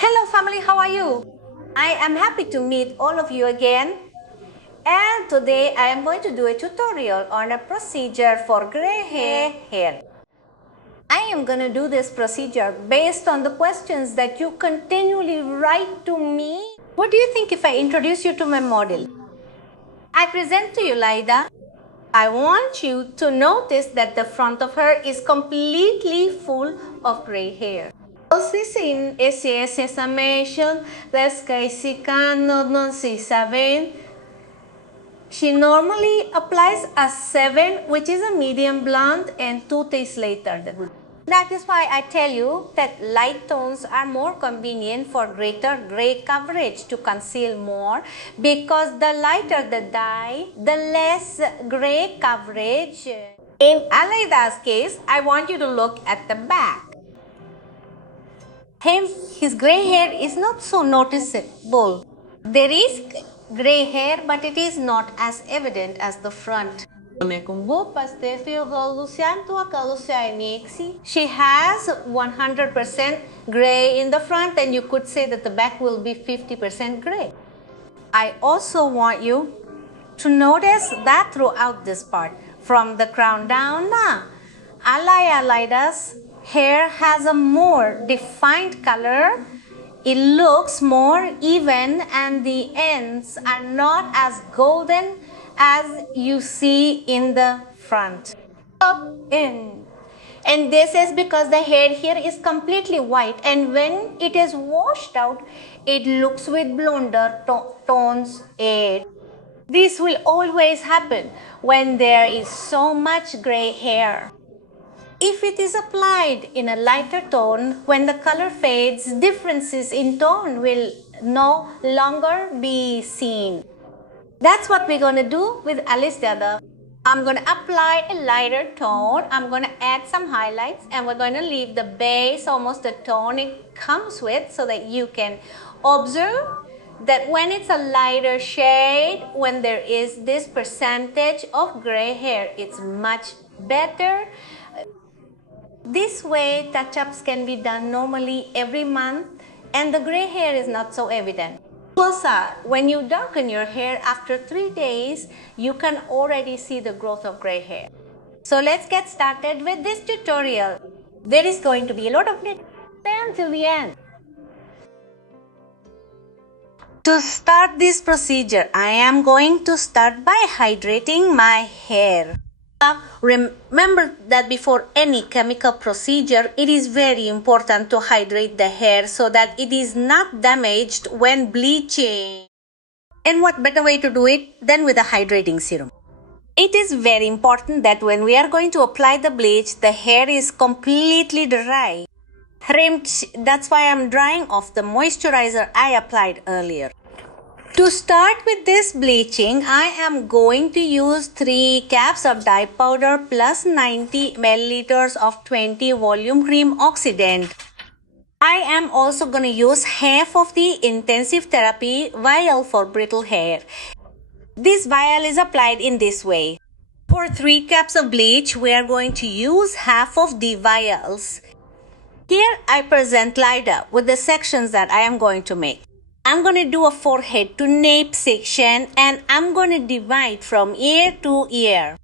Hello family, how are you? I am happy to meet all of you again. And today I am going to do a tutorial on a procedure for gray hair. I am going to do this procedure based on the questions that you continually write to me. What do you think if I introduce you to my model? I present to you Laida. I want you to notice that the front of her is completely full of gray hair. Esse essencialmente das caicicano non si saben. She normally applies a 7, which is a medium blonde, and 2 days later. That is why I tell you that light tones are more convenient for greater gray coverage to conceal more, because the lighter the dye, the less gray coverage. In Alaida's case, I want you to look at the back. His gray hair is not so noticeable. There is gray hair, but it is not as evident as the front. She has 100% gray in the front, and you could say that the back will be 50% gray. I also want you to notice that throughout this part, from the crown down, Alaida's hair has a more defined color. It looks more even, and the ends are not as golden as you see in the front. And this is because the hair here is completely white, and when it is washed out, it looks with blonder tones. This will always happen when there is so much gray hair. If it is applied in a lighter tone, when the color fades, differences in tone will no longer be seen. That's what we're going to do with Alice Dada. I'm going to apply a lighter tone. I'm going to add some highlights, and we're going to leave the base, almost the tone it comes with, so that you can observe that when it's a lighter shade, when there is this percentage of gray hair, it's much better. This way, touch-ups can be done normally every month, and the gray hair is not so evident. Plus, when you darken your hair after 3 days, you can already see the growth of gray hair. So let's get started with this tutorial. There is going to be a lot of it. Stay until the end. To start this procedure, I am going to start by hydrating my hair. Remember that before any chemical procedure, it is very important to hydrate the hair so that it is not damaged when bleaching. And what better way to do it than with a hydrating serum? It is very important that when we are going to apply the bleach, the hair is completely dry. That's why I'm drying off the moisturizer I applied earlier. To start with this bleaching, I am going to use 3 caps of dye powder plus 90 milliliters of 20 volume cream oxidant. I am also going to use half of the intensive therapy vial for brittle hair. This vial is applied in this way. For 3 cups of bleach, we are going to use half of the vials. Here I present Lida with the sections that I am going to make. I'm going to do a forehead to nape section, and I'm going to divide from ear to ear.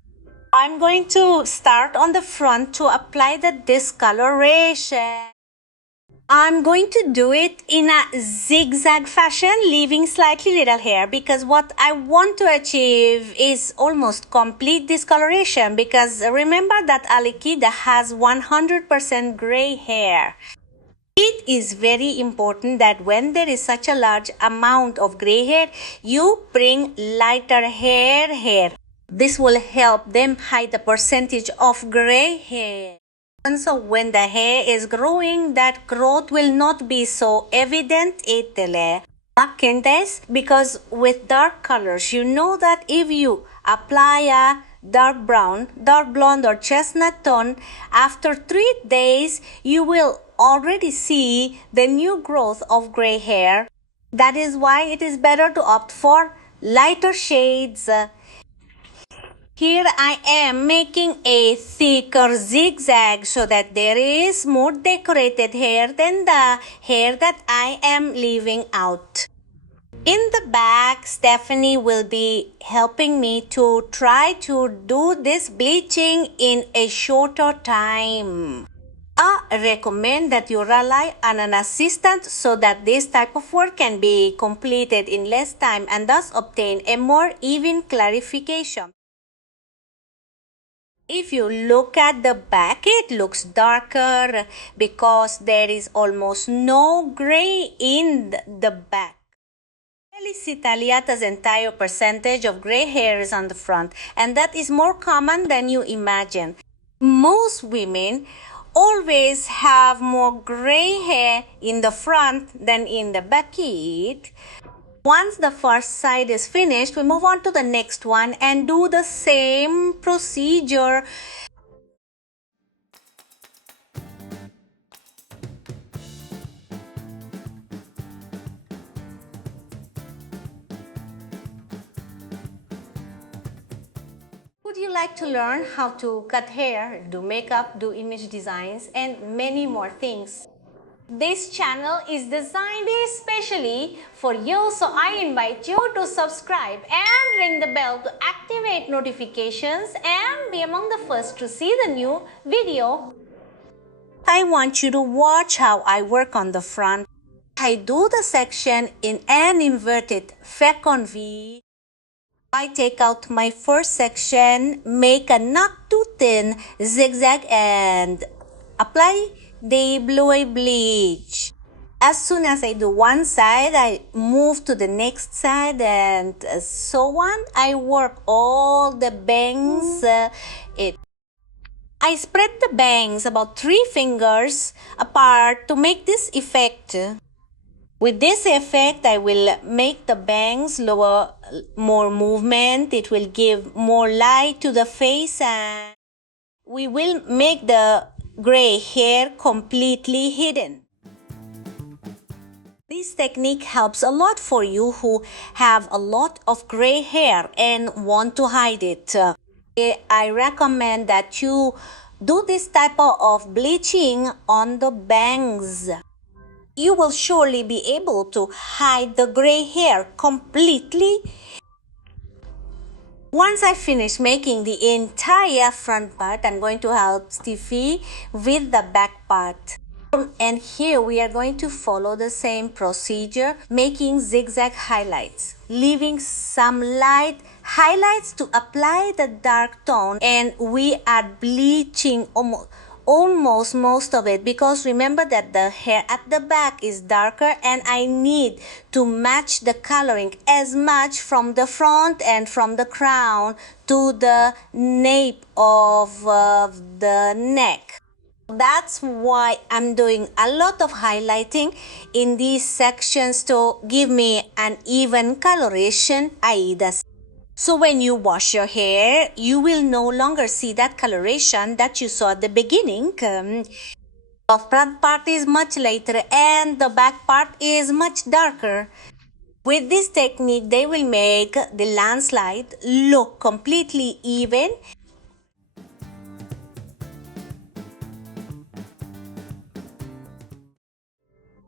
I'm going to start on the front to apply the discoloration. I'm going to do it in a zigzag fashion, leaving slightly little hair, because what I want to achieve is almost complete discoloration, because remember that Alikida has 100% gray hair. It is very important that when there is such a large amount of gray hair, you bring lighter hair here. This will help them hide the percentage of gray hair. And so when the hair is growing, that growth will not be so evident. Because with dark colors, you know that if you apply a dark brown, dark blonde or chestnut tone, after 3 days, you will already see the new growth of gray hair. That is why it is better to opt for lighter shades. Here I am making a thicker zigzag so that there is more decorated hair than the hair that I am leaving out. In the back, Stephanie will be helping me to try to do this bleaching in a shorter time. I recommend that you rely on an assistant so that this type of work can be completed in less time and thus obtain a more even clarification. If you look at the back, it looks darker because there is almost no gray in the back. Italiata's entire percentage of gray hair is on the front, and that is more common than you imagine. Most women always have more gray hair in the front than in the back. Once the first side is finished, we move on to the next one and do the same procedure. Would you like to learn how to cut hair, do makeup, do image designs, and many more things? This channel is designed especially for you, so I invite you to subscribe and ring the bell to activate notifications and be among the first to see the new video. I want you to watch how I work on the front. I do the section in an inverted fecon V. I take out my first section, make a not too thin zigzag and apply the blue bleach. As soon as I do one side, I move to the next side and so on. I work all the bangs. I spread the bangs about 3 fingers apart to make this effect. With this effect, I will make the bangs lower, more movement. It will give more light to the face and we will make the gray hair completely hidden. This technique helps a lot for you who have a lot of gray hair and want to hide it. I recommend that you do this type of bleaching on the bangs. You will surely be able to hide the gray hair completely. Once I finish making the entire front part, I'm going to help Steffi with the back part. And here we are going to follow the same procedure, making zigzag highlights, leaving some light highlights to apply the dark tone, and we are bleaching almost most of it because remember that the hair at the back is darker and I need to match the coloring as much from the front and from the crown to the nape of the neck. That's why I'm doing a lot of highlighting in these sections to give me an even coloration, i.e. So when you wash your hair, you will no longer see that coloration that you saw at the beginning. The front part is much lighter and the back part is much darker. With this technique, they will make the landslide look completely even.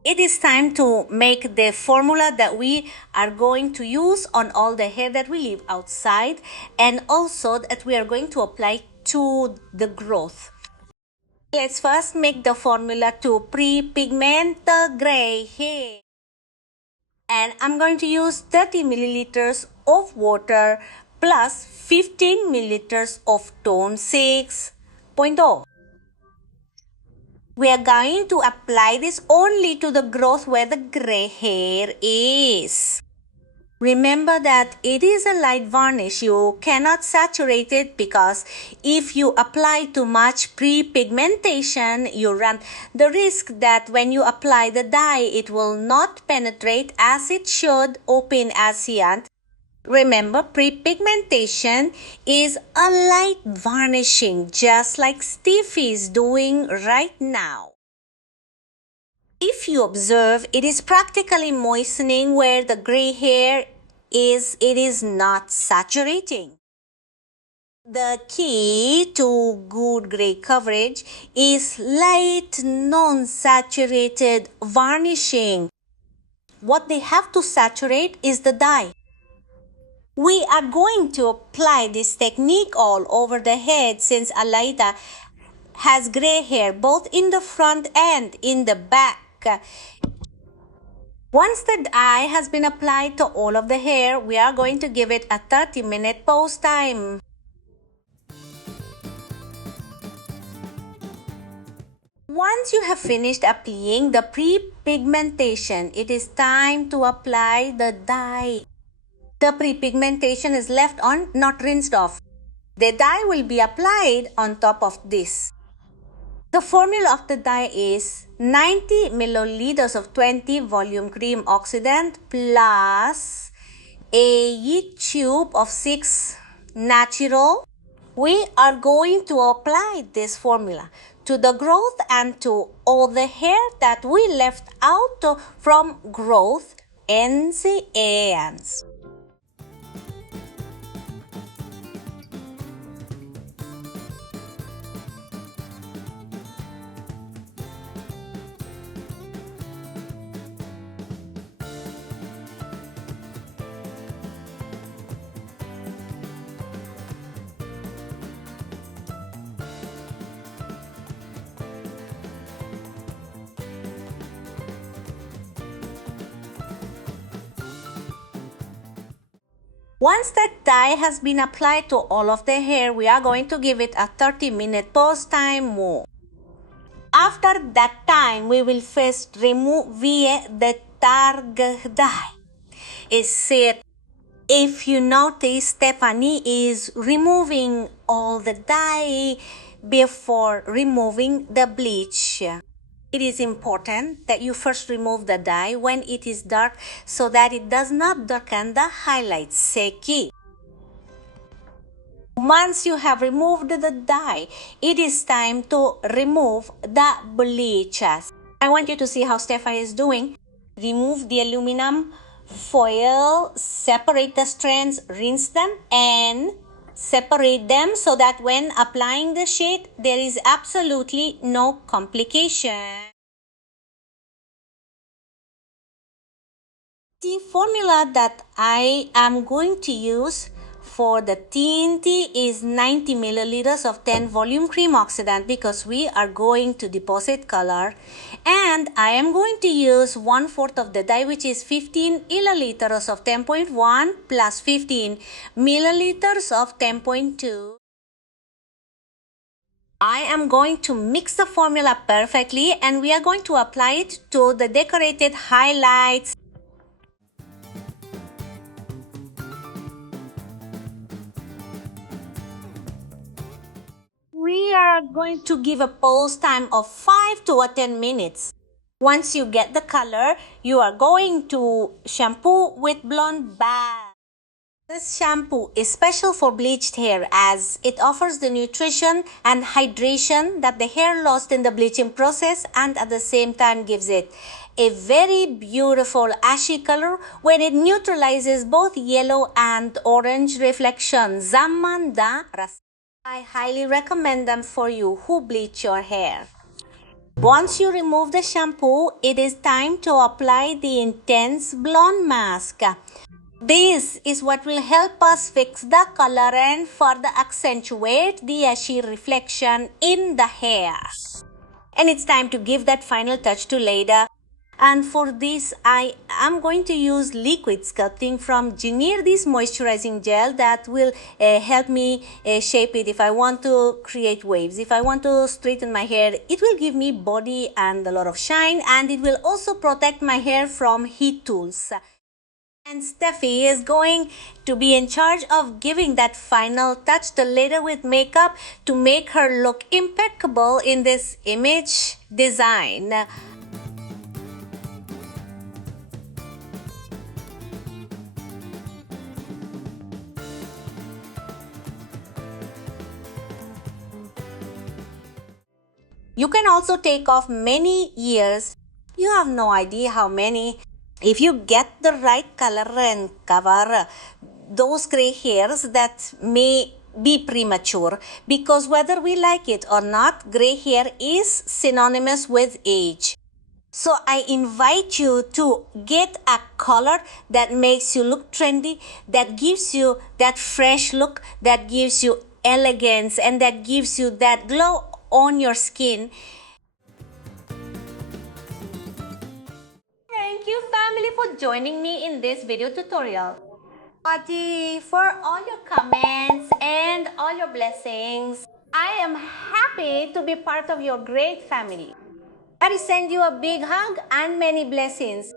It is time to make the formula that we are going to use on all the hair that we leave outside and also that we are going to apply to the growth. Let's first make the formula to pre-pigment the gray hair. And I'm going to use 30 milliliters of water plus 15 milliliters of tone 6.0. We are going to apply this only to the growth where the gray hair is. Remember that it is a light varnish. You cannot saturate it because if you apply too much pre-pigmentation, you run the risk that when you apply the dye, it will not penetrate as it should, open as yet. Remember, pre-pigmentation is a light varnishing, just like Steffi is doing right now. If you observe, it is practically moistening where the gray hair is, it is not saturating. The key to good gray coverage is light non-saturated varnishing. What they have to saturate is the dye. We are going to apply this technique all over the head since Alaida has gray hair both in the front and in the back. Once the dye has been applied to all of the hair, we are going to give it a 30-minute pose time. Once you have finished applying the pre-pigmentation, it is time to apply the dye. The pre-pigmentation is left on, not rinsed off. The dye will be applied on top of this. The formula of the dye is 90 milliliters of 20 volume cream oxidant plus a tube of 6 natural. We are going to apply this formula to the growth and to all the hair that we left out from growth in the ends. Once that dye has been applied to all of the hair, we are going to give it a 30-minute pose time more. After that time, we will first remove the dark dye. If you notice, Stephanie is removing all the dye before removing the bleach. It is important that you first remove the dye when it is dark so that it does not darken the highlights. Seki. Once you have removed the dye, it is time to remove the bleaches. I want you to see how Stephanie is doing. Remove the aluminum foil, separate the strands, rinse them, and separate them so that when applying the shade, there is absolutely no complication. The formula that I am going to use for the TNT is 90 milliliters of 10 volume cream oxidant because we are going to deposit color, and I am going to use 1/4 of the dye, which is 15 milliliters of 10.1 plus 15 milliliters of 10.2. I am going to mix the formula perfectly and we are going to apply it to the decorated highlights. We are going to give a pose time of 5 to 10 minutes. Once you get the color, you are going to shampoo with blonde bath. This shampoo is special for bleached hair as it offers the nutrition and hydration that the hair lost in the bleaching process and at the same time gives it a very beautiful ashy color when it neutralizes both yellow and orange reflections. Zamanda Ras. I highly recommend them for you who bleach your hair. Once you remove the shampoo, it is time to apply the intense blonde mask. This is what will help us fix the color and further accentuate the ashy reflection in the hair. And it's time to give that final touch to later. And for this, I am going to use liquid sculpting from Gineer, this moisturizing gel that will help me shape it if I want to create waves. If I want to straighten my hair, it will give me body and a lot of shine, and it will also protect my hair from heat tools. And Steffi is going to be in charge of giving that final touch to later with makeup to make her look impeccable in this image design. You can also take off many ears. You have no idea how many. If you get the right color and cover those gray hairs that may be premature, because whether we like it or not, gray hair is synonymous with age. So I invite you to get a color that makes you look trendy, that gives you that fresh look, that gives you elegance, and that gives you that glow on your skin. Thank you, family, for joining me in this video tutorial. Adi, for all your comments and all your blessings. I am happy to be part of your great family. I send you a big hug and many blessings.